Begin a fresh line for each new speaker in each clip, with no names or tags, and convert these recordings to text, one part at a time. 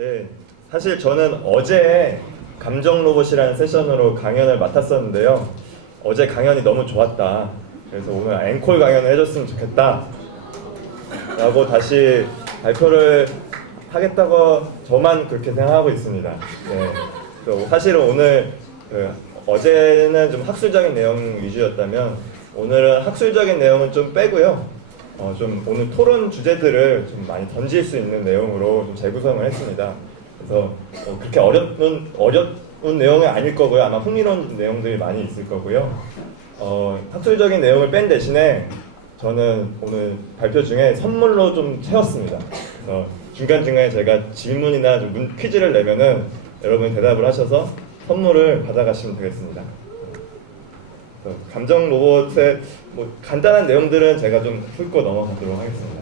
네, 사실 저는 어제 감정 로봇이라는 세션으로 강연을 맡았었는데요. 어제 강연이 너무 좋았다. 그래서 오늘 앵콜 강연을 해줬으면 좋겠다. 라고 다시 발표를 하겠다고 저만 그렇게 생각하고 있습니다. 네. 사실은 오늘 그 어제는 좀 학술적인 내용 위주였다면 오늘은 학술적인 내용은 좀 빼고요. 어, 좀 오늘 토론 주제들을 좀 많이 던질 수 있는 내용으로 좀 재구성을 했습니다. 그래서 어, 그렇게 어려운 어려운 내용은 아닐 거고요. 아마 흥미로운 내용들이 많이 있을 거고요. 어, 학술적인 내용을 뺀 대신에 저는 오늘 발표 중에 선물로 좀 채웠습니다. 그래서 중간 중간에 제가 질문이나 좀 문- 퀴즈를 내면은 여러분이 대답을 하셔서 선물을 받아가시면 되겠습니다. 그래서 감정 로봇의 뭐 간단한 내용들은 제가 좀 훑고 넘어가도록 하겠습니다.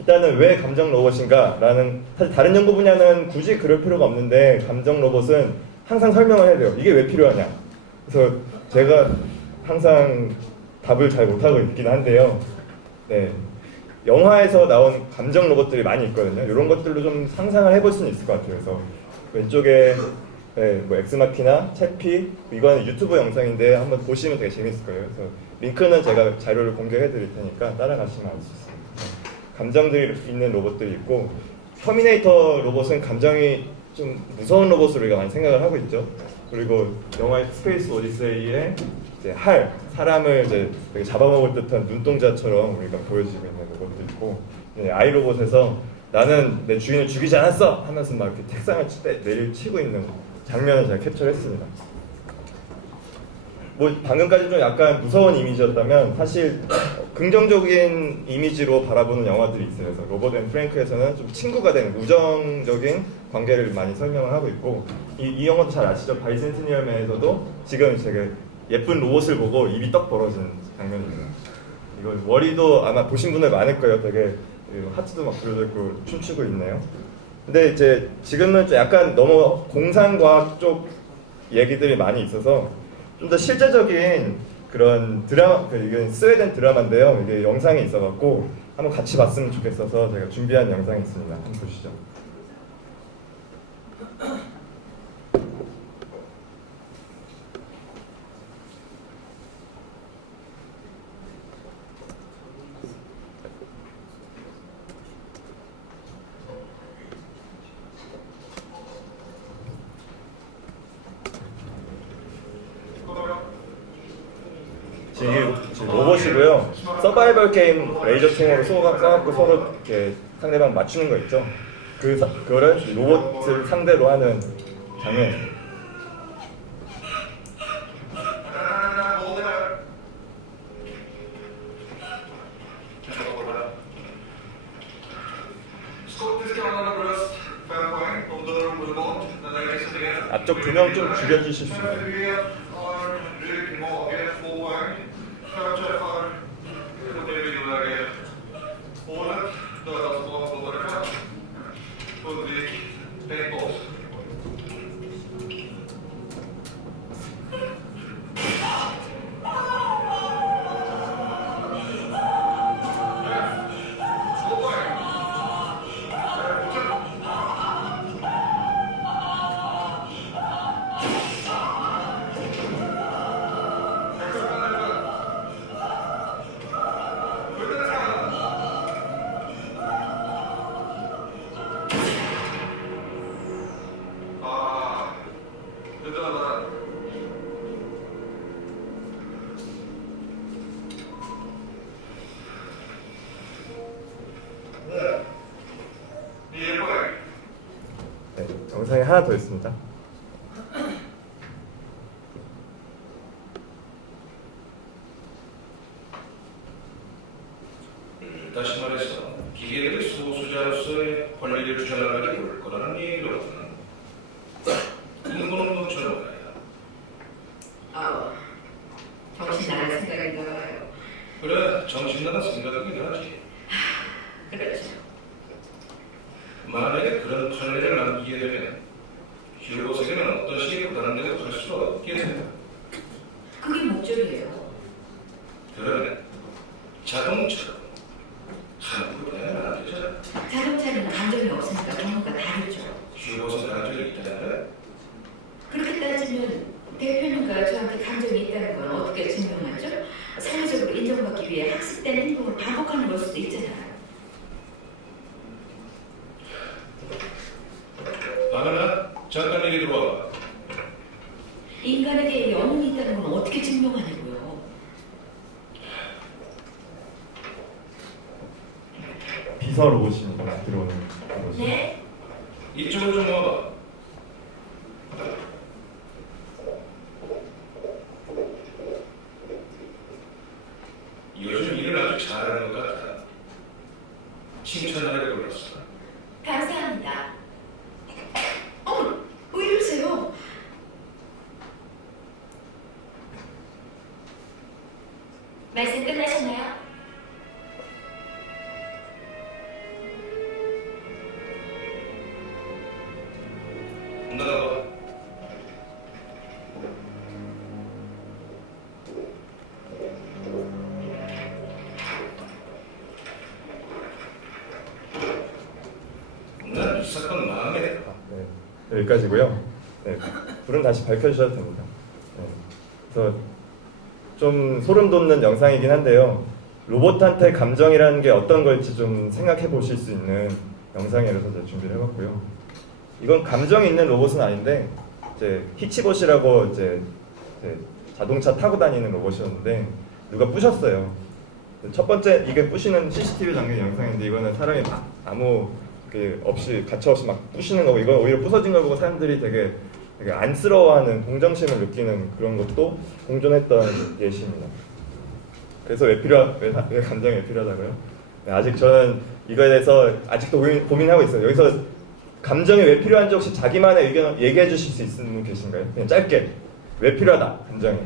일단은 왜 감정 로봇인가라는 사실 다른 연구 분야는 굳이 그럴 필요가 없는데 감정 로봇은 항상 설명을 해야 돼요. 이게 왜 필요하냐. 그래서 제가 항상 답을 잘 못하고 있긴 한데요. 네. 영화에서 나온 감정 로봇들이 많이 있거든요. 이런 것들로 좀 상상을 해볼 수는 있을 것 같아요. 그래서 왼쪽에 네, 뭐 엑스마키나 채피 이거는 유튜브 영상인데 한번 보시면 되게 재밌을 거예요. 그래서 링크는 제가 자료를 공개해 드릴 테니까 따라가시면 알 수 있습니다. 네. 감정들이 있는 로봇들이 있고 터미네이터 로봇은 감정이 좀 무서운 로봇으로 우리가 많이 생각을 하고 있죠. 그리고 영화 스페이스 오디세이의 이제 활 사람을 이제 되게 잡아먹을 듯한 눈동자처럼 우리가 보여지고 있는 로봇도 있고 네, 아이 로봇에서 나는 내 주인을 죽이지 않았어 하면서 막 이렇게 책상을 치, 내릴 치고 있는 장면을 제가 캡처했습니다. 뭐 방금까지 좀 약간 무서운 이미지였다면 사실 긍정적인 이미지로 바라보는 영화들이 있어요. 그래서 로버트 앤 프랭크에서는 좀 친구가 된 우정적인 관계를 많이 설명을 하고 있고 이, 이 영화도 잘 아시죠? 바이센티니얼맨에서도 지금 제가 예쁜 로봇을 보고 입이 떡 벌어지는 장면입니다. 이거 워리도 아마 보신 분들 많을 거예요. 되게 하트도 막 그려져 있고 춤추고 있네요. 근데 이제 지금은 좀 약간 너무 공상과학 쪽 얘기들이 많이 있어서 좀 더 실제적인 그런 드라마, 그 이게 스웨덴 드라마인데요. 이게 영상이 있어갖고 한번 같이 봤으면 좋겠어서 제가 준비한 영상이 있습니다. 한번 보시죠. 지금, 지금 로봇이고요. 서바이벌 게임 레이저 총으로 쏘가- 쏴갖고 서로 이렇게 상대방 맞추는 거 있죠. 그 사- 그거를 로봇을 상대로 하는 장면입니다. 앞쪽 두 명좀 줄여주실 수 있나요?
아,
하나 더 있습니다.
다시 말해서 기계들이 소수자로서의 권리를 주장하기 올 거라는 얘기로는 넘쳐나 가야
아, 정신 나갈 생각인가 봐요.
그래 정신 나간 생각이긴 하지
그렇죠.
만약에 그런 판례를 남기게 되면 휴고세계는 어떤 식의 부담되고 할 수가 없게 된다
그게 목적이에요.
그러면 자동차로 함부로 되면 안 되잖아
자동차는 감정이 없으니까 경우가 다르죠. 인정받기 위해 학습된 행동을 반복하는 걸 수도 있잖아요.
바나나 잠깐 얘기 들어와.
인간에게 영혼이 있다는 건 어떻게 증명하냐고요.
비서 로봇이 들어오는 로봇이.
네?
이쪽으로 좀 와봐.
이
사건.
아, 네. 여기까지고요. 네. 불은 다시 밝혀주셔도 됩니다. 네. 그래서 좀 소름 돋는 영상이긴 한데요. 로봇한테 감정이라는 게 어떤 걸지 좀 생각해 보실 수 있는 영상이라서 제가 준비를 해봤고요. 이건 감정이 있는 로봇은 아닌데 이제 히치봇이라고 이제, 이제 자동차 타고 다니는 로봇이었는데 누가 부셨어요. 첫 번째 이게 부시는 CCTV 장면 영상인데 이거는 사람이 막 아무 그 없이 가차 없이 막 부시는 거고 이건 오히려 부서진 걸 보고 사람들이 되게 되게 안쓰러워하는 동정심을 느끼는 그런 것도 공존했던 예시입니다. 그래서 왜 필요 왜, 왜 감정이 왜 필요하다고요? 네, 아직 저는 이거에 대해서 아직도 고민, 고민하고 있어요. 여기서 감정이 왜 필요한지 혹시 자기만의 의견 얘기해 주실 수 있는 분 계신가요? 그냥 짧게 왜 필요하다 감정이.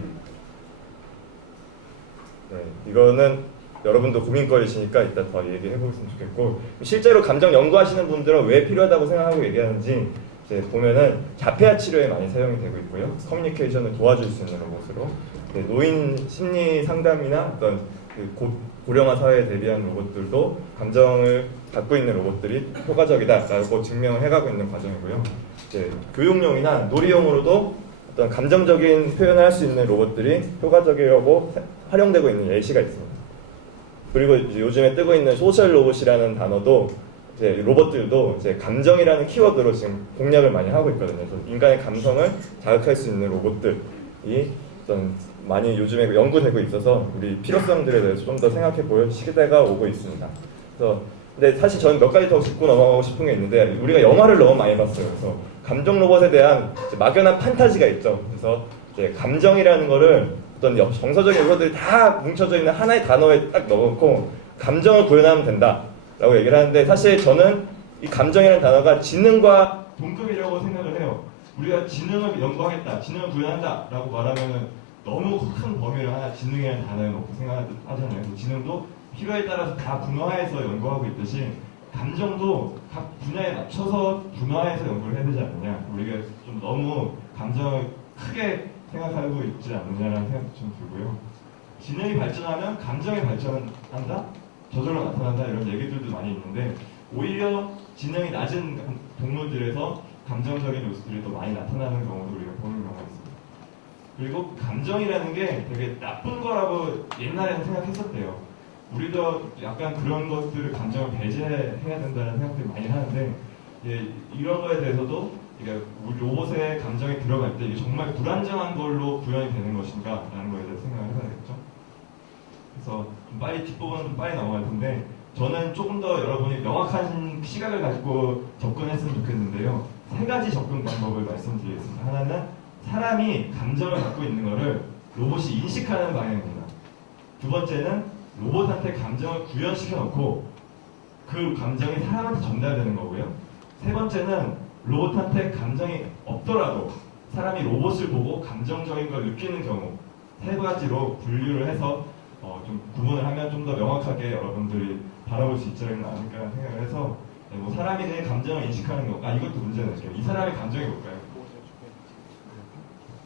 네, 이거는 여러분도 고민거리시니까 이따 더 얘기해 보셨으면 좋겠고 실제로 감정 연구하시는 분들은 왜 필요하다고 생각하고 얘기하는지 이제 보면은 자폐아 치료에 많이 사용이 되고 있고요. 커뮤니케이션을 도와줄 수 있는 로봇으로. 네, 노인 심리 상담이나 어떤 그 고, 고령화 사회에 대비한 로봇들도 감정을 갖고 있는 로봇들이 효과적이다라고 증명을 해가고 있는 과정이고요. 이제 교육용이나 놀이용으로도 어떤 감정적인 표현을 할 수 있는 로봇들이 효과적이라고 활용되고 있는 예시가 있습니다. 그리고 이제 요즘에 뜨고 있는 소셜 로봇이라는 단어도 이제 로봇들도 이제 감정이라는 키워드로 지금 공략을 많이 하고 있거든요. 그래서 인간의 감성을 자극할 수 있는 로봇들이 어떤 많이 요즘에 연구되고 있어서 우리 필요성들에 대해서 좀 더 생각해 볼 시대가 오고 있습니다. 그래서 근데 사실 저는 몇 가지 더 짚고 넘어가고 싶은 게 있는데 우리가 영화를 너무 많이 봤어요. 그래서 감정 로봇에 대한 막연한 판타지가 있죠. 그래서 이제 감정이라는 거를 어떤 여- 정서적인 요소들이 다 뭉쳐져 있는 하나의 단어에 딱 넣어놓고 감정을 구현하면 된다라고 얘기를 하는데 사실 저는 이 감정이라는 단어가 지능과 동급이라고 생각을 해요. 우리가 지능을 연구하겠다, 지능을 구현한다라고 말하면은 너무 큰 범위를 하나 지능이라는 단어에 놓고 생각하잖아요. 지능도 필요에 따라서 다 분화해서 연구하고 있듯이 감정도 각 분야에 맞춰서 분화해서 연구를 해야 되지 않느냐. 우리가 좀 너무 감정을 크게 생각하고 있지 않느냐라는 생각도 좀 들고요. 지능이 발전하면 감정이 발전한다? 저절로 나타난다? 이런 얘기들도 많이 있는데 오히려 지능이 낮은 동물들에서 감정적인 요소들이 더 많이 나타나는 경우도 우리가 보는 경우가 있습니다. 그리고 감정이라는 게 되게 나쁜 거라고 옛날에는 생각했었대요. 우리도 약간 그런 것들을 감정을 배제해야 된다는 생각들을 많이 하는데 예, 이런 거에 대해서도 우리 로봇의 감정이 들어갈 때 이게 정말 불안정한 걸로 구현이 되는 것인가라는 거에 대해서 생각을 해봐야겠죠. 그래서 좀 빨리 뒷부분 좀 빨리 넘어갈 텐데 저는 조금 더 여러분이 명확한 시각을 가지고 접근했으면 좋겠는데요. 세 가지 접근 방법을 말씀드리겠습니다. 하나는 사람이 감정을 갖고 있는 것을 로봇이 인식하는 방향입니다. 두 번째는 로봇한테 감정을 구현시켜 놓고 그 감정이 사람한테 전달되는 거고요. 세 번째는 로봇한테 감정이 없더라도 사람이 로봇을 보고 감정적인 걸 느끼는 경우 세 가지로 분류를 해서 어, 좀 구분을 하면 좀 더 명확하게 여러분들이 바라볼 수 있지 않을까 생각을 해서 네, 뭐 사람이 내 감정을 인식하는 거, 아 이것도 문제 낼게요. 이 사람의 감정이 뭘까요?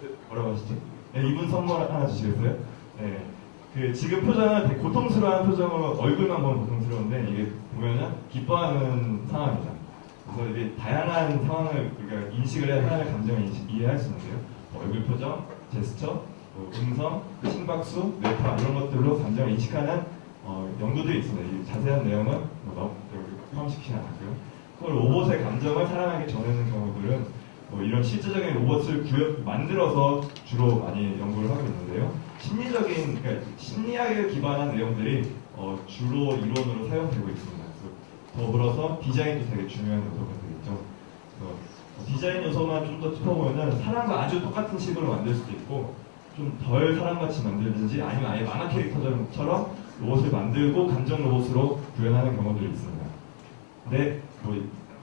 네, 뭐라고 하시죠? 네, 이분 선물 하나 주시겠어요? 네. 그 지금 표정은 되게 고통스러운 표정으로 얼굴만 보면 고통스러운데 이게 보면은 기뻐하는 상황입니다. 그래서 이게 다양한 상황을 우리가 인식을 해야 사람의 감정을 인식, 이해할 수 있는데요. 뭐 얼굴 표정, 제스처, 뭐또 음성, 심박수, 뇌파 이런 것들로 감정을 인식하는 어, 연구들이 있습니다. 이 자세한 내용은 뭐 포함시키지 않았고요. 그 로봇의 감정을 사람에게 전하는 경우들은 뭐 이런 실제적인 로봇을 구현, 만들어서 주로 많이 연구를 하고 있는데요. 심리적인 그러니까 심리학에 기반한 내용들이 어, 주로 이론으로 사용되고 있습니다. 더불어서 디자인도 되게 중요한 요소가 되겠죠. 어, 디자인 요소만 좀 더 짚어보면은 사람과 아주 똑같은 식으로 만들 수도 있고 좀 덜 사람같이 만들든지 아니면 아예 만화 캐릭터처럼 로봇을 만들고 감정 로봇으로 구현하는 경우들이 있습니다. 근데 뭐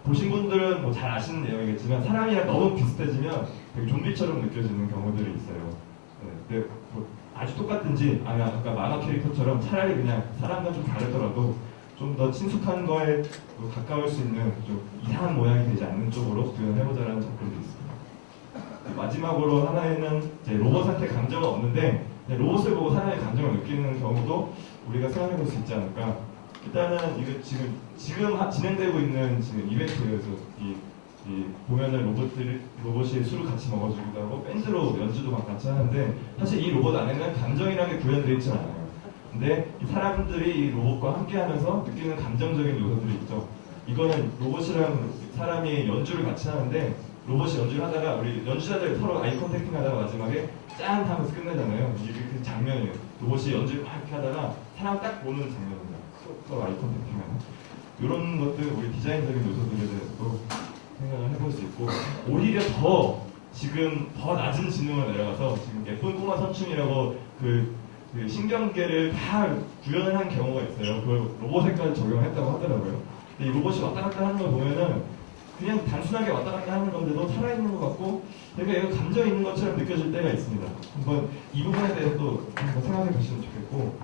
보신 분들은 뭐 잘 아시는 내용이겠지만 사람이랑 너무 비슷해지면 되게 좀비처럼 느껴지는 경우들이 있어요. 네, 근데 뭐 아주 똑같든지 아니면 아까 만화 캐릭터처럼 차라리 그냥 사람과 좀 다르더라도 좀 더 친숙한 거에 또 가까울 수 있는 좀 이상한 모양이 되지 않는 쪽으로 구현해보자라는 접근도 있습니다. 마지막으로 하나에는 로봇한테 감정은 없는데 로봇을 보고 사람의 감정을 느끼는 경우도 우리가 생각해 볼 수 있지 않을까. 일단은 이거 지금 지금 하- 진행되고 있는 지금 이벤트에서 이, 이 보면은 로봇들이 로봇이 술을 같이 먹어주기도 하고 밴드로 연주도 막 같이 하는데 사실 이 로봇 안에는 감정이라는 게 구현되어 있지 않아요. 근데 이 사람들이 이 로봇과 함께하면서 느끼는 감정적인 요소들이 있죠. 이거는 로봇이랑 사람이 연주를 같이 하는데 로봇이 연주를 하다가 우리 연주자들 서로 아이 컨택팅 하다가 마지막에 짠 하면서 끝내잖아요. 이게 그 장면이에요. 로봇이 연주를 막 이렇게 하다가 사람 딱 보는 장면입니다. 서로 아이 컨택팅 하는 이런 것들 우리 디자인적인 요소들에 대해서도 생각을 해볼 수 있고 오히려 더 지금 더 낮은 지능을 내려가서 지금 예쁜 꼬마 선충이라고 그, 그 신경계를 다 구현을 한 경우가 있어요. 그걸 로봇에까지 적용했다고 하더라고요. 근데 이 로봇이 왔다 갔다 하는 걸 보면은 그냥 단순하게 왔다 갔다 하는 건데도 살아있는 것 같고 되게 얘가 감정 있는 것처럼 느껴질 때가 있습니다. 한번 이 부분에 대해서도 한번 생각해 보시면 좋겠고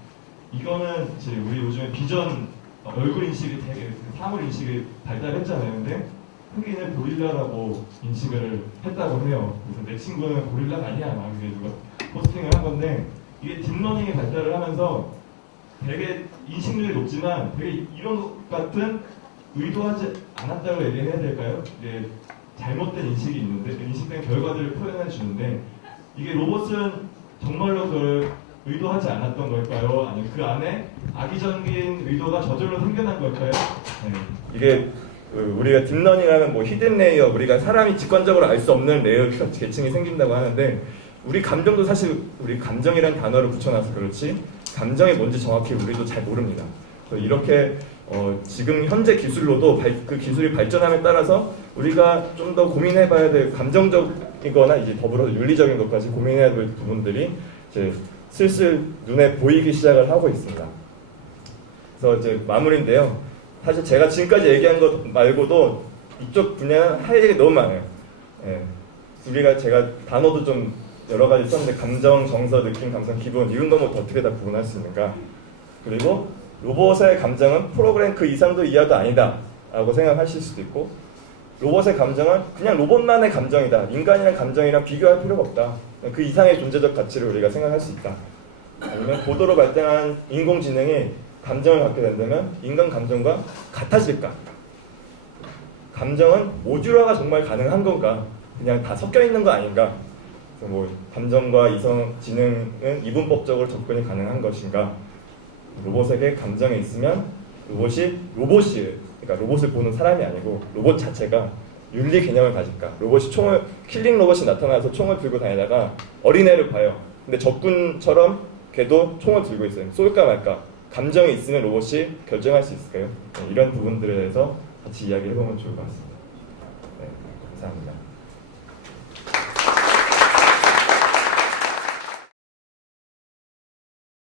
이거는 이제 우리 요즘에 비전 어, 얼굴 인식이 되게 그 사물 인식이 발달했잖아요. 근데 흑인을 고릴라라고 인식을 했다고 해요. 그래서 내 친구는 고릴라가 아니야. 막 이게 누가 포스팅을 한 건데 이게 딥러닝이 발달을 하면서 되게 인식률이 높지만 되게 이런 것 같은 의도하지 않았다고 얘기해야 될까요? 이게 잘못된 인식이 있는데 그 인식된 결과들을 표현해 주는데 이게 로봇은 정말로 그걸 의도하지 않았던 걸까요? 아니면 그 안에 악의적인 의도가 저절로 생겨난 걸까요? 네.
이게 그 우리가 딥러닝하면 뭐 히든 레이어 우리가 사람이 직관적으로 알 수 없는 레이어 계층이 생긴다고 하는데 우리 감정도 사실 우리 감정이란 단어를 붙여놔서 그렇지 감정이 뭔지 정확히 우리도 잘 모릅니다. 그래서 이렇게 어, 지금 현재 기술로도 발- 그 기술이 발전함에 따라서 우리가 좀 더 고민해봐야 될 감정적이거나 이제 더불어 윤리적인 것까지 고민해야 될 부분들이 이제 슬슬 눈에 보이기 시작을 하고 있습니다. 그래서 이제 마무리인데요. 사실 제가 지금까지 얘기한 것 말고도 이쪽 분야는 할 얘기 너무 많아요. 예. 우리가 제가 단어도 좀 여러 가지 썼는데 감정, 정서, 느낌, 감성, 기분 이런 거뭐 어떻게 다 구분할 수 있는가? 그리고 로봇의 감정은 프로그램 그 이상도 이하도 아니다 라고 생각하실 수도 있고 로봇의 감정은 그냥 로봇만의 감정이다. 인간이랑 감정이랑 비교할 필요가 없다. 그 이상의 존재적 가치를 우리가 생각할 수 있다. 아니면 고도로 발달한 인공지능이 감정을 갖게 된다면 인간 감정과 같아질까? 감정은 모듈화가 정말 가능한 건가? 그냥 다 섞여 있는 거 아닌가? 뭐 감정과 이성 지능은 이분법적으로 접근이 가능한 것인가? 로봇에게 감정이 있으면 로봇이 로봇이 그러니까 로봇을 보는 사람이 아니고 로봇 자체가 윤리 개념을 가질까? 로봇이 총을 킬링 로봇이 나타나서 총을 들고 다니다가 어린애를 봐요. 근데 적군처럼 걔도 총을 들고 있어요. 쏠까 말까? 감정이 있으면 로봇이 결정할 수 있을까요? 네, 이런 부분들에 대해서 같이 이야기를 해보면 좋을 것 같습니다. 네, 감사합니다.